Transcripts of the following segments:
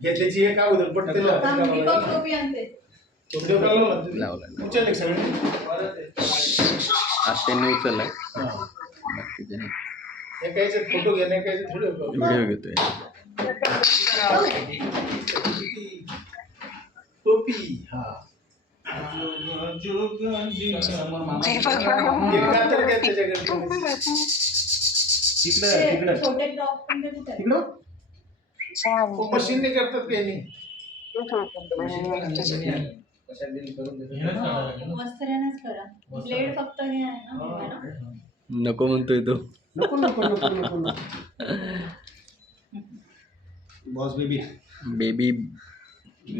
घेतल्याची एक अगोदर पटते थांब, दीपक टोपी आणते. लावला उचलले सगळे आज त्यांनी उचललाय हा. बाकीचे नाही. एका याच्यात फोटो घ्या एका याच्यात थोडे व्हिडिओ घेतोय. टोपी. हा. तिकडं? तिकडं? मशीनने करतात करा. ब्लेड फक्त हे आहे ना आहे ना? नको म्हणतोय तो. नको नको नको नको. Boss baby baby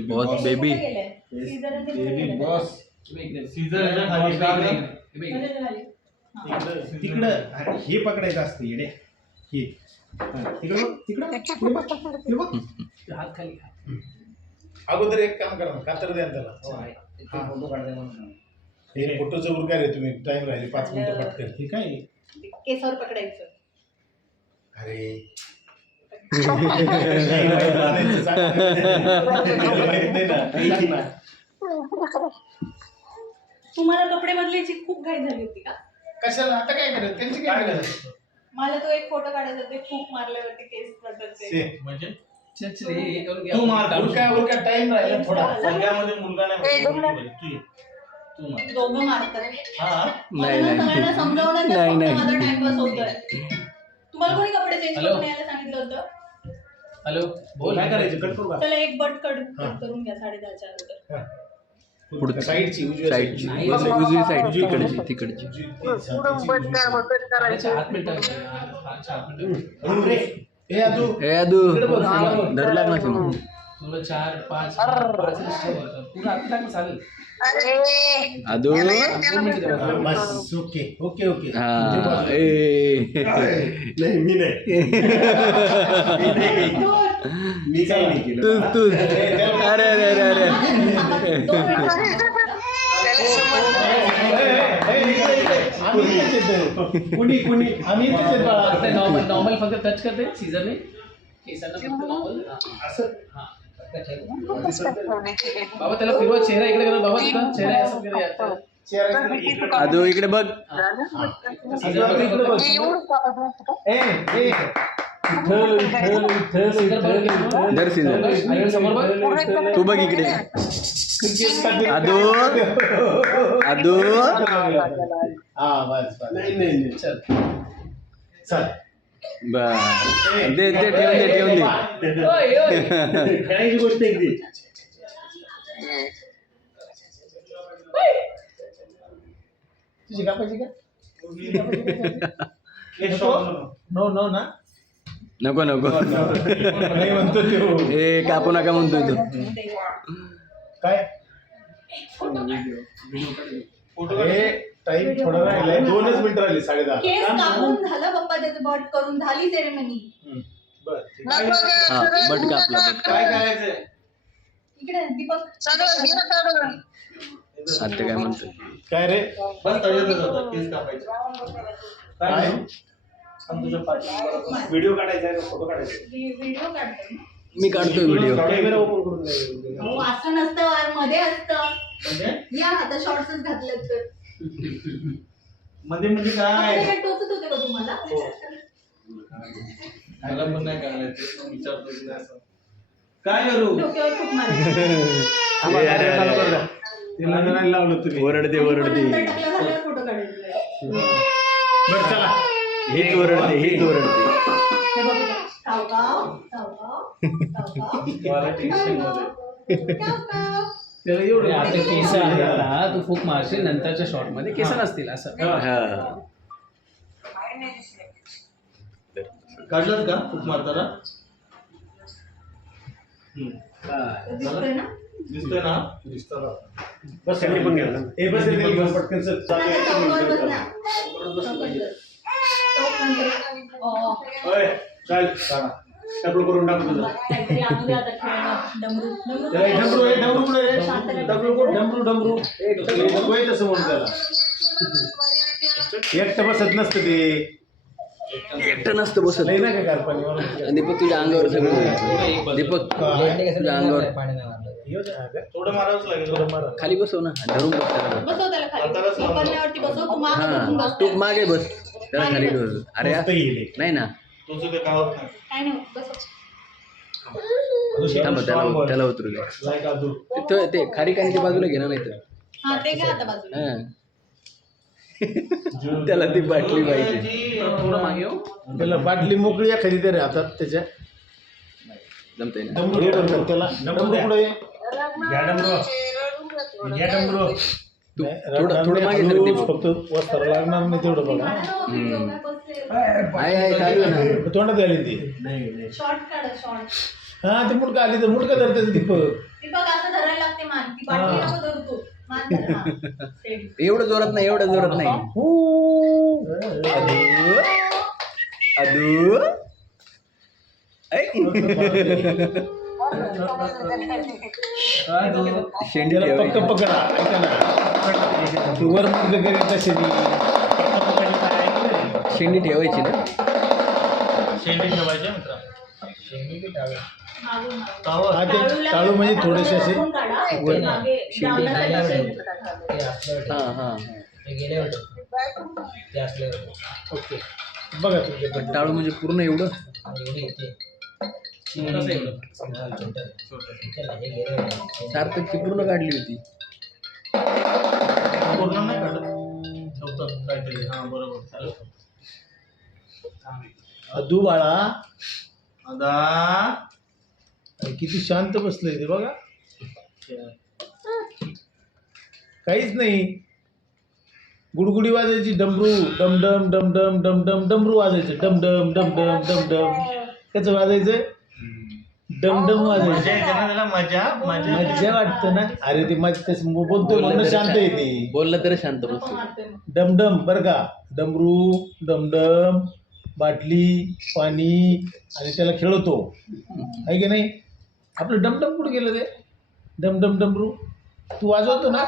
boss baby कुठे ते कुठे बेबी? बॉसमध्ये झाली. हा. तिकडं हे पकडायचं असतं येडे हे. हा, हे. हे. अगोदर एक काम करा ना, कातर द्या ना त्याला. फोटो काढता हे फोटोचं उरकार आहे तुम्ही. टाइम राहिले पाच मिनिटं पटकन. हे काय? आहे? केसावर पकडायचं. अरे. तुम्हाला कपडे बदलायची खूप घाई झाली होती का? कशाला? आता काय करत? त्यांची काय करत मला तो एक फोटो काढायचा होते खूप मारल्यावरती केस पडते म्हणजे? तू उरका उरका टाइम राहिला थोडा. संघामध्ये मुलगा नाही. तू. तू मार. दोघं मारतात. हा. सगळ्यांना. माझा टाइमपास होतोय. तुम्हाला कोणी कपडे चेंज? करून यायला सांगितलं होतं? हॅलो बोल. काय करायचं? कट करू का? चला एक बट कट हा. कट करून घ्या साडे दहाच्या अगोदर पुढचं. साईडची उजवी साईड. तिकडची तिकडची उजवी- ती- ती- उजवी side. अच्छा, हात मिनिटं हात हात मिनिटं. अरे, ए आदू ए अदू. इकडे बघ, धर लागला तुम्ही तुला चार पाच ना बस. बस ओके ओके ओके. हा ए. नाही मी नाही. मी काही नाही केलं. तू तू. अरे अरे अरे अरे. नॉर्मल नॉर्मल फक्त टच करते सीझरने केसांना फक्त नॉर्मल असं हा फक्त ठेव. बाबा त्याला फिरवा चेहरा इकडे करा बाबा तुझा चेहरा असं याचा. चेहरा इकडे- इकडे- अदू इकडे बघ सीझर बघ, इकडे बघ. तू बघ इकडे. अदू अदू हा बस बस नाही नाही नाही चल चल बर. दे दे ठेवून दे ठेवून दे. खेळायची गोष्ट ती तुझी कापायची का? नो नो ना. नको नको. नाही म्हणतो तो. ए कापू नका म्हणतोय तू. काय? अरे टाइम थोडा राहिलाय. दोनच मिनिटं राहिली साडे केस कापून झालं पप्पा त्याचं बट करून झाली सेरेमनी. हा बट कापला बट काय करायचंय? इकडे दीपक. आता काय म्हणतोय? काय रे? बस तळ्यातच होता. केस कापायचे. काय? सांग तुझ्या पाठी. व्हिडिओ काढायचा आहे फोटो काढायचा व्हिडिओ काढतो. मी काढतोय व्हिडिओ कॅमेरा ओपन करून दे. अहो, असं नसतं वारमध्ये असतं. म्हणजे? या आता शॉर्ट्सच घातलेत तर. मध्ये म्हणजे काय? टोचत होते का तुम्हाला? मला पण नाही कळलं तेच मग विचारतो तुला असं. काय करू? डोक्यावर खूप मारायचं थांबा, अरे, अरे, चालू अरे. करू द्या. ते नंदनाला लावलं तुम्ही. ओरडते ओरडते. फोटो काढायचे. बरं चला. हीच ओरडते हीच ओरडते हे त्याला एवढं आता केस आता, तू फूक मारशील नंतरच्या शॉटमध्ये केस नसतील असं. हा. काढलं का खूप मारताना? दिसतोय ना? दिसतोय ना? बस त्यांनी पण घ्या ए बस पटकन चल. करून टाकू तुझं. डमरू ए, डमरू कुठे रे कोण? डमरू डमरू. तसं म्हणून त्याला. एकटं बसत नसतं ते. एकटं नसतं बसत. लय ना काय कारपाणी दीपक तुझ्या अंगावर सगळं. दीपक तुझ्या अंगावर. थोडं मारावंच लागेल खाली बसव ना. धरून बस त्याला. बसव त्याला खाली. हातालाच लावून कपरण्यावरती बसव तू मागं बस. तू त्याला खाली ठेव. अरे मस्त येईल नाही ना. तो सुद्धा काय होत नाही. काय नाही बसव थांबा. त्याला त्याला उतरू दे. तिथं ते खारीकांच्या बाजूला घे ना नाही तर. हा ते घ्या आता बाजूला. हा. त्याला ती बाटली पाहिजे. थोडं मागे हो. त्याला बाटली मोकळी आहे खरी तरी हातात त्याच्या. जमतंय ना. हे. करतात त्याला. डमरू डमरू द्या. पुढे. घ्या डमरू. घ्या डमरू. तू थोडं थोडं मागे सर दीपक फक्त वस्त्र लागणार नाही तेवढं बघा. व्हिडिओ काय बसले आहे आहे चालू आहे ना. तोंडात आली ती. नाही नाही. शॉर्ट काढ शॉर्ट हा ते मुडका आली तर मुडका धरते दीपक ती बघ असं धरायला लागते मान. ती बाटली नको धरू तू. मान धर हा. Steady. एवढं जोरात नाही एवढं जोरात नाही. अदू. ऐ. शेंडी त्याला ठेवायची. पक्क पकडा. ऐका ना. ती वर मुडकं करीत तशी शेंडी ठेवायची ना? शेंडी ठेवायचे टाळू म्हणजे थोडेसे असे. हा हा. ओके. बघा. पद्धतीने. टाळू म्हणजे पूर्ण एवढं? सार्थकची पूर्ण काढली होती. पूर्ण नाही काढत. ठेवतात काहीतरी. हा बरोबर. चालेल. अदू बाळा. अरे किती शांत बसलंय ते बघा. काहीच नाही. गुडगुडी वाजायची डमरू. डमडम डमडम डमडम डमरू वाजायचं. डमडम डमडम डमडम कसं वाजायचं? डमडम मजा वाजायचं येते ना त्याला मजा मजा. मज्जा वाटतं ना. अरे ते मज तसं बोलतो म्हणून शांत येते. बोललं तर शांत नको बसतो मग. डमडम बरं का. डमरू डमडम बाटली पाणी आणि त्याला खेळवतो. आहे की नाही? आपलं डमडम कुठं गेलं ते? डमडम डमरू. तू वाजवतो ना?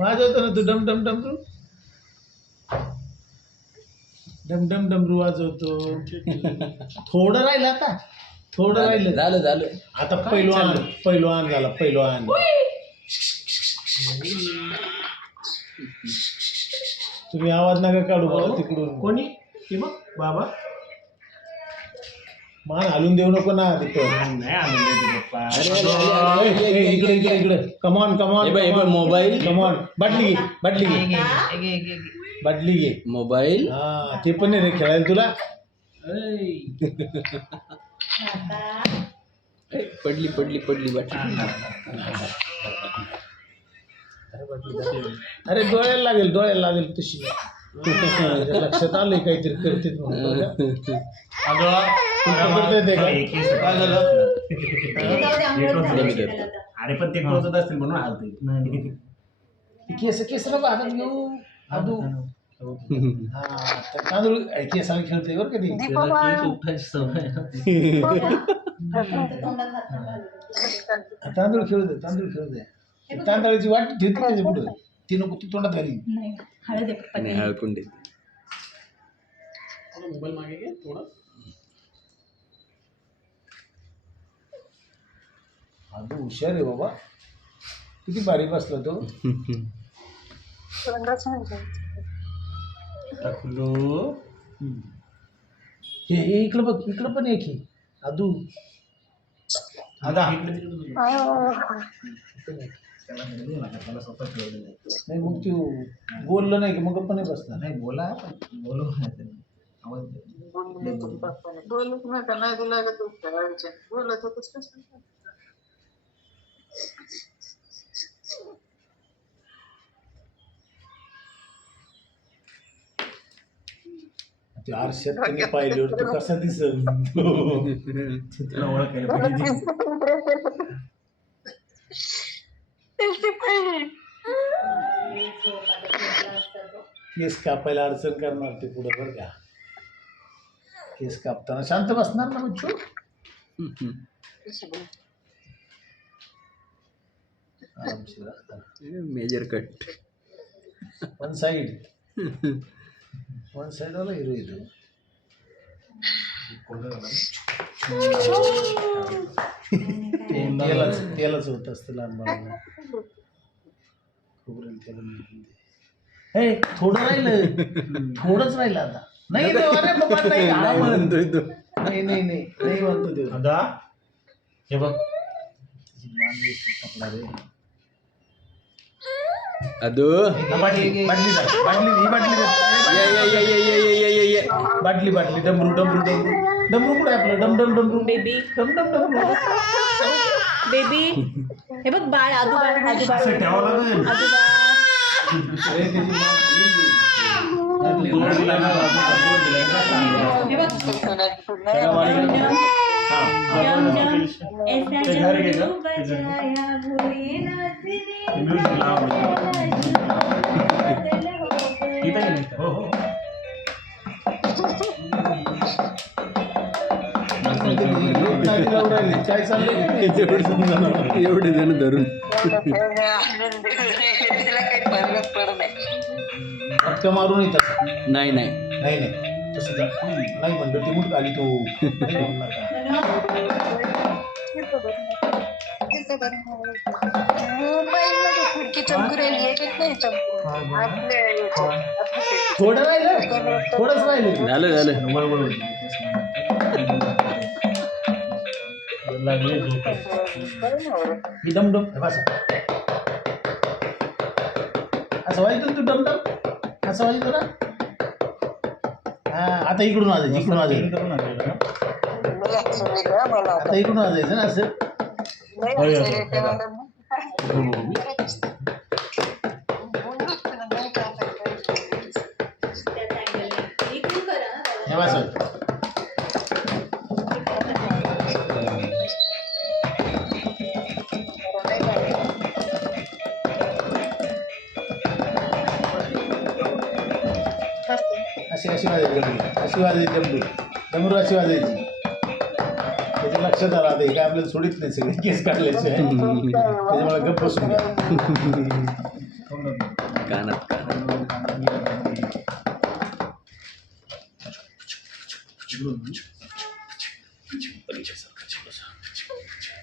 वाजवतो ना तू डमडम डमरू? डमडम डमरू वाजवतो. थोडं राहिलं आता. थोडं राहिलं झालं झालं आता पैलवान पैलवान झाला पैलवान तुम्ही आवाज नका काढू मला तिकडून कोणी ते बघ बाबा मान हलून देऊ नको ना नाही अरे, अरे, अरे, ए, इकडे इकडे इकडे कमॉन कमॉन हे बघ, हे बघ, मोबाईल. कमॉन बाटली घे बाटली घे बाटली घे मोबाईल हा ते पण नाही रे खेळायला तुला पडली पडली पडली बाटली. अरे डोळ्याला लागेल डोळ्याला लागेल तशी. लक्षात आलंय काहीतरी करते. अरे पण ते म्हणून केस केस नको हातात घेऊ. हा तर तांदूळ अरे केसाला खेळते बरं कधी उपटायची सवय आहे. तांदूळ खेळू दे तांदूळ खेळू दे. तांदळाची वाट ठेवते त्याच्या पुढे. ती नको ती तोंडात घाली नाही हळद आहे पप्पा. आणि हळकुंडी थोडं मोबाईल मागे घे थोडं. हुशार आहे बाबा. किती भारी बसला तो. हे हे इकडं बघ इकडं पण एक हे आदू आता नाही मग तू बोललं नाही की मग नाही बसणार. नाही बोला पण बोलू बोलूच नका नाही तुला का तू खेळायचे बोलत होतस ते आरशात त्याने पाहिल्यावर तो कसा दिसल? ओळखायला पाहिजे. केस कापायला अडचण करणार ते पुढं बरं का. केस कापताना शांत बसणार ना बच्चू आरामशीर. Major cut. वन साईड ಒಂದು ಸೈಡಲ್ಲ ಇರು ಇದು ತೇಲ ತೇಲ ಸುಟ್ಟಿಲ್ಲ ಅಂಬಾಳ खोबरेल तेल ए थोडं राहिलं. थोडंच राहिलं आता. नाही देवा रे बाबा नाही नाही नाही नाही नाही म्हणतो हे बघ. रे. ಅದು? ಬಾಟ್ಲಿ ಬಾಟ್ಲಿ ಬಾಟ್ಲಿ ಈ ಬಾಟ್ಲಿ बाटली बाटली डमरू डमरू डमरू डमरू कुठे आपलं डम डम डमरू बेबी डम डम डमरू बेबी हे बघ बाळ आजोबा आजोबा असं ठेवावं लागेल अरे त्याची माग- गोड गुलाबाला आपण गोड दिला. त्याला वाली- एवढे जण धरून. फक्त मारून येतात. नाही. नाही नाही. नाही. म्हणलं ती मुठ आली तू. थोडं राहिलं? थोडंच राहिलं. झालं झालं. वळवळ लागले मी दमडम असं व्हायचं तू दमडम असं व्हायचं ना? आता इकडून वाजायचं इकडून वाजायचं. मी ऍक्च्युली मला आता इकडून वाजायचं ना सर लक्षात आलं हे काय आपल्याला सोडित नाही सगळे केस काढल्याशिवाय त्याच्यामुळे गप्प बसून घ्या कानात कानात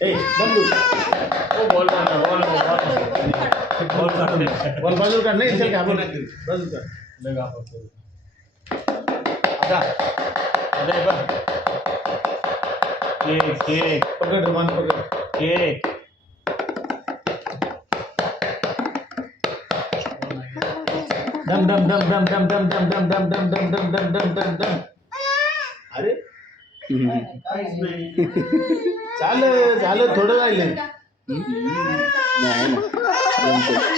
ए डमरू हो, बॉल काढ, बॉल, बॉल. बॉल काढ बॉल बाजूला काढ नाही चल आपण बाजूला काढ लय आता आता बघ. केक केक पकड मान पकड केक डम डम डम डम डम डम डम डम डम डम डम डम डम डम डम डम अरे झालं झालं थोडं राहिलं नाही ना.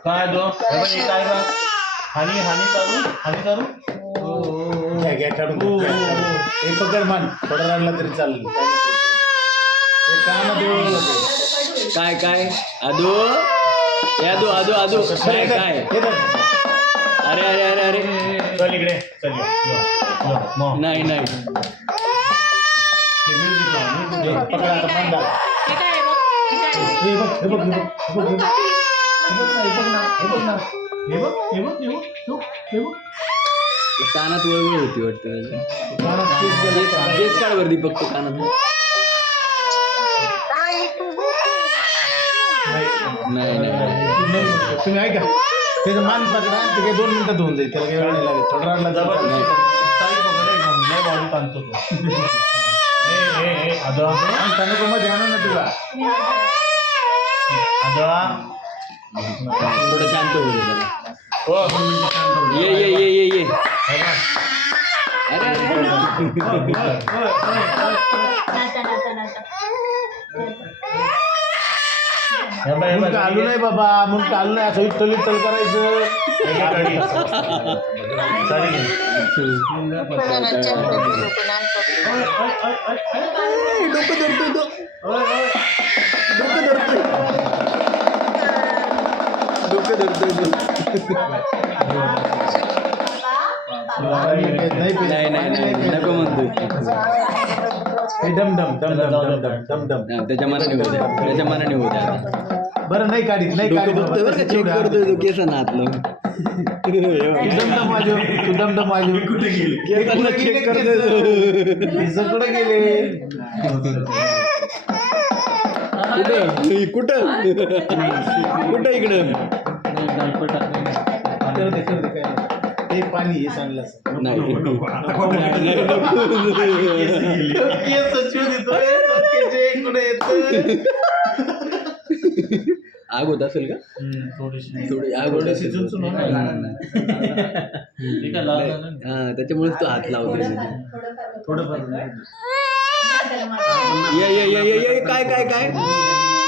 काय दो हे हे काय हानी हानी चालू हानी चालू घ्या काढून घ्या, घ्या, काढून. हे पकड मान थोडा लागला तरी चालेल काय नाही. ते कानात. काय काय अदू ए अदू अदू अदू काय काय हे धर. अरे अरे अरे अरे चल इकडे चल ये, ये. नाही नाही हे music लाव, music लाव. पकड आता मान बघ? हे बघ हे बघ हे बघ हे बघ हे बघ. हे बघ ना हे बघ ना हे बघ ना हे बघ हे बघ हे बघ हे बघ कानात वळवळ होती वाटतं त्याच्या. केस काढ वरती फक्त कानात. नाही नाही नाही. नाही, तुम्ही ऐका. त्याचं मान पकडा ते काही दोन मिनिटात होऊन जाईल. त्याला काही वेळ नाही लागेल थोडा जबरदस्त. ताई पकडे घेऊन लय बॉडी ताणतो तो. ए ए ए ना तुला. थोडं शांत होऊ दे जरा. हो ये ये ये ये ये मग चालू नाही बाबा मग चालू नाही असं विठ्ठल विठ्ठल करायचं नाही नाही नाही नाही नको म्हणतोय. जा, डम डम डम डम डम डम डम डम. त्याच्या मनाने होऊ द्या. त्याच्या मनाने होऊ द्या. बरं नाही काढीत नाही काढीत चेक करतोय तो केस नातलं दम दम वाजव तू दम दम वाजव. कुठे गेले? चेक करतोय कुठे गेले कुठं? कुठं जायफळ काय ते पाणी हे चांगलं आग होत असेल का थोडीशी थोडी आग हा त्याच्यामुळेच तो हात लावतो थोडंफार काय काय? काय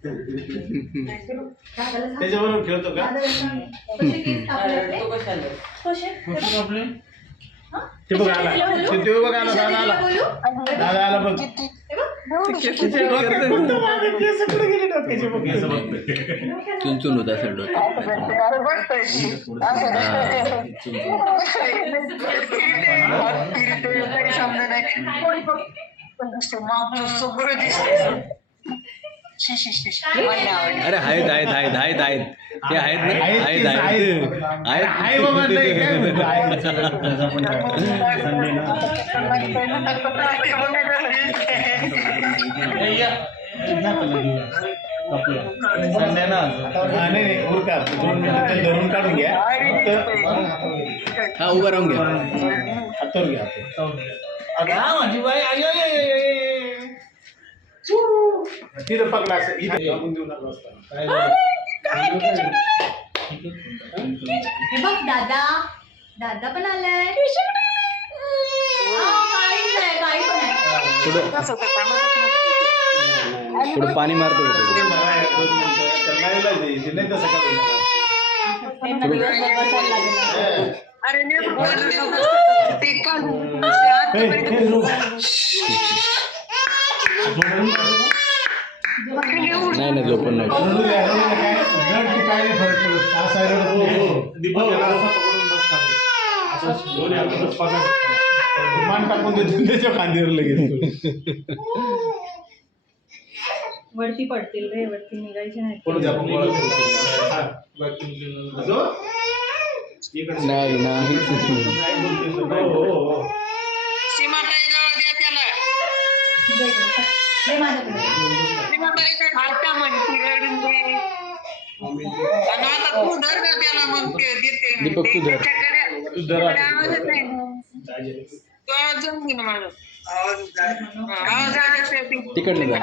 ते त्याच्याबरोबर खेळतो का कसे केस कापले कसे ते बघ आला ते बघ आला दादा आला दादा आला बघ चुनचुन अरे आहेत आहेत आहेत आहेत आहेत. ते आहेत ना? आहेत आहेत काय आहेत. आहे. हा, नाही धरून काढून घ्या. हा उभा राहून घ्या. हातावर घ्या. Agama juga ya, ayo ayo ayo. Hindi na paglasa. Hindi na mundo na lasa. Kahit kitchen na lang. Eh, bak dada? Dada pala lang. Kitchen na lang. Oh, kain na eh, kain na eh. Sudah. थोडं पाणी मारतो नाही अरे ते नाही नाही झोपून नाही. मान टाकून देतो त्याच्या खांद्यावर लगेच. वरती पडतील रे वरती निघायचे नाही नाही नाही. सीमाताई जवळ द्या त्याला सीमाताई काय खाता म्हणते रडून दे आणि आता तू धर का त्याला मग ते देते दीपक, तू धर. त्याच्याकडे- तू धर. त्याच्याकडे आवाजच नाही तो आवाज जमते ना माझा तिकडे तुम्ही काय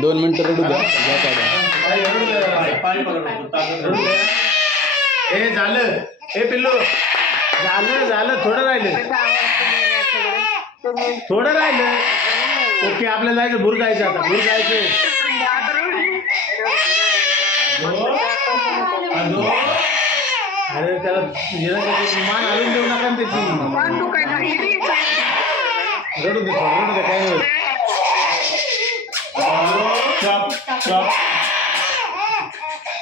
दोन मिनिटं रडू हे झालं. हे पिल्लू. झालं झालं थोडं राहिलं. थोडं राहिलं. ओके आपल्याला जायचं भूर जायचं आता. भूर जायचे अरे त्याला मान हलून देऊ नका त्याची. रडू दे रडू दे काय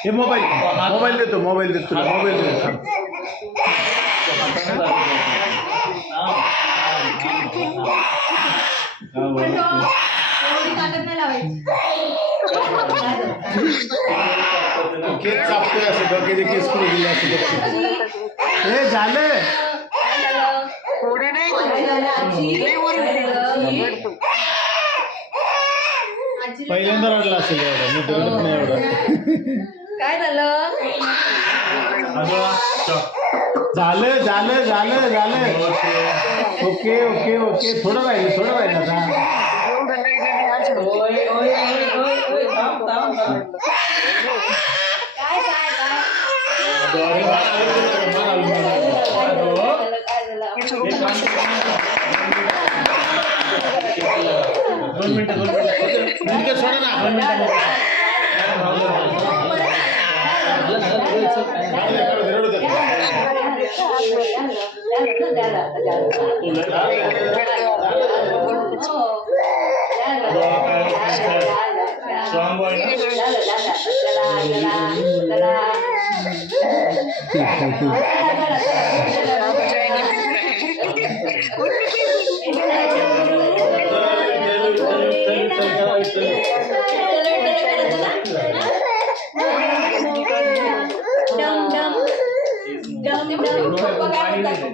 हे मोबाईल मोबाईल देतो मोबाईल देतो तुला मोबाईल देतो. हे झाले. पहिल्यांदा वाटलं असेल एवढं मी रडत नाही एवढं. काय झालं? झालं झालं झालं झालं. Okay okay okay. थोडं राहिलं थोडं राहिलं आता. सोडा ना. रडू दे, रडू दे. चल, चल, चल, चल, चल. हो, हो, झालं, झालं, आता इतके लोक झाले, तुला सोडणार नाही कोणी. त्याच्यापेक्षा गप्प बसला तर बरं आहे. नको म्हणतोय तर तरी गप्पच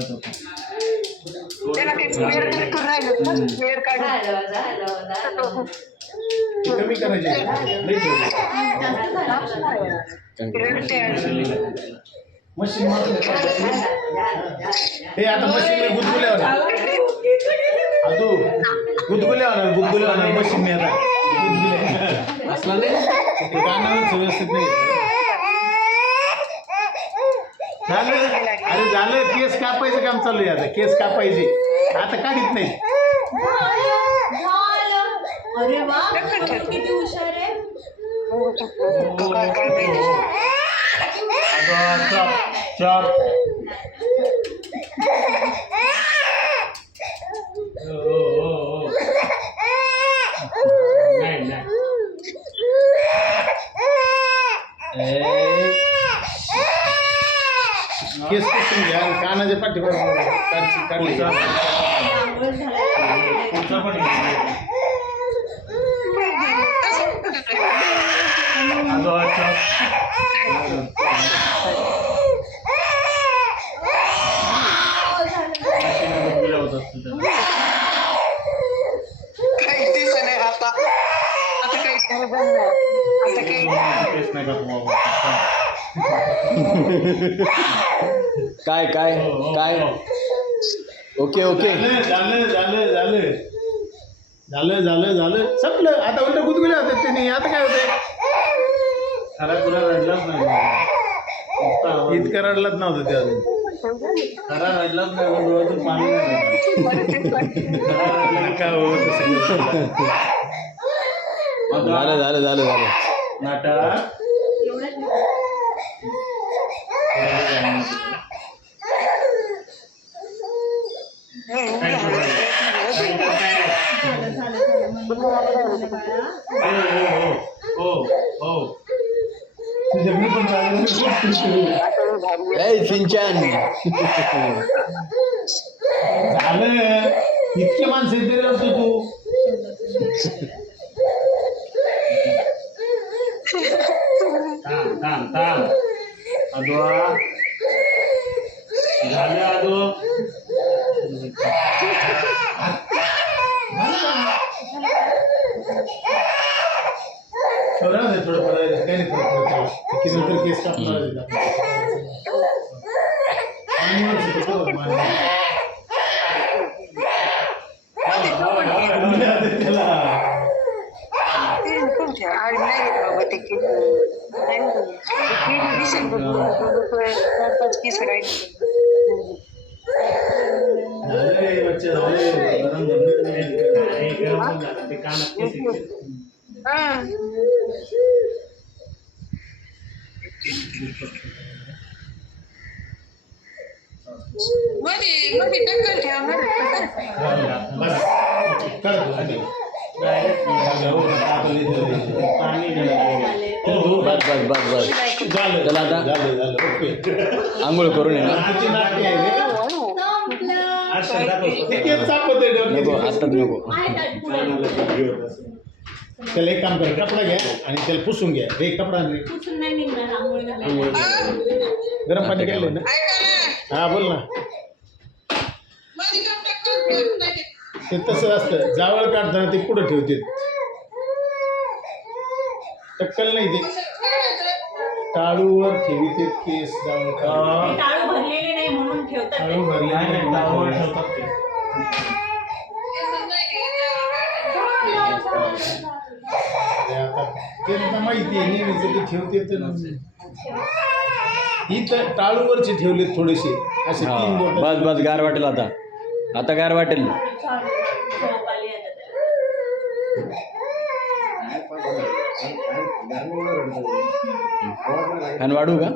तो. ते कमी करायचे. रडते आहे. मशीन हे आता मशीन गुदगुल्या होणार अजू गुदगुल्या होणार गुदगुल्या होणार मशीन मी आता. गुदगुल्या असला नाही? ते गाणं व्यवस्थित नाही. झालं अरे झालं केस कापायचं काम चालू आहे आता केस कापायचे. आता काढीत नाही. अरे वा किती हुशार आहे. चॉप चॉप हो, हो, हो. नाही नाही ए. केस पुसून घ्या आणि कानाच्या पाठीवर काढची काढली आंघोळ झाली. पुढचा पण घे. अगं, चॉप. गुदगुल्या होत असतील त्याला. काही दिवस नाही आता आता काही खरं नाही आता काही तेच नाही का तुम्हाला काय काय काय? Okay okay. झालं झालं झालं झालं. झालं झालं संपलं. आता उलट गुदगुल्या होतात त्यांनी. आता काय होतंय खरा गुन्हा रडलाच नाही. इतकं रडलंच नव्हतं ते अजून. खरा रडलाच नाही डोळ्यातून पाणी नाही काय हो करतो. झालं झालं झालं झालं. नाटक झालं झालं झालं म्हणजे बाळा. हो हो हो तुझ्याकडे पण चालेल. ए सिंचन झालं इतके माणसं आहेत तरी रडतो तू थांब थांब थांब अदवा झालं अदो थोडं राहू दे, थोडं थोडं काही नाही थोडं थोडं थोडं. किती नंतर केस कापणार आहेत आपण. आणि मग सुटतो बघ, मागे. त्याला ते तुमच्या आज नाही रे बाबा ते. ते केलं दिसेल बघ. पाच केस राहिले. येते. मध्ये मध्ये टक्कल कळत आधी. बस बस बस बस झालं चला आता. झालं झालं ओके आंघोळ करून ये ना आजची नाटके आहे रे. संपलं आरशात दाखव. ते केस चापत आहे नको त्याला एक काम कर कपडा घ्या आणि त्याला पुसून घ्या रे कपडा गरम पाणी केलं ना हा बोल ना ते तसं असतं. जावळ काढताना ते पुढं ठेवते टक्कल नाही ते. टाळूवर ठेवीते केस जावळ काढ टाळू भरलेले नाही म्हणून ठेवतात. टाळू भरले नाही, नाही, टाळूवर ठेवतात. ते. केसच नाही ठेवत. अरे आता ते आता माहिती आहे नेहमीच ते ठेवते तर ही तर टाळूवरचे ठेवले थोडेसे. असे तीन बोट. बस बस गार वाटेल आता. आता गार वाटेल. फॅन वाढू का?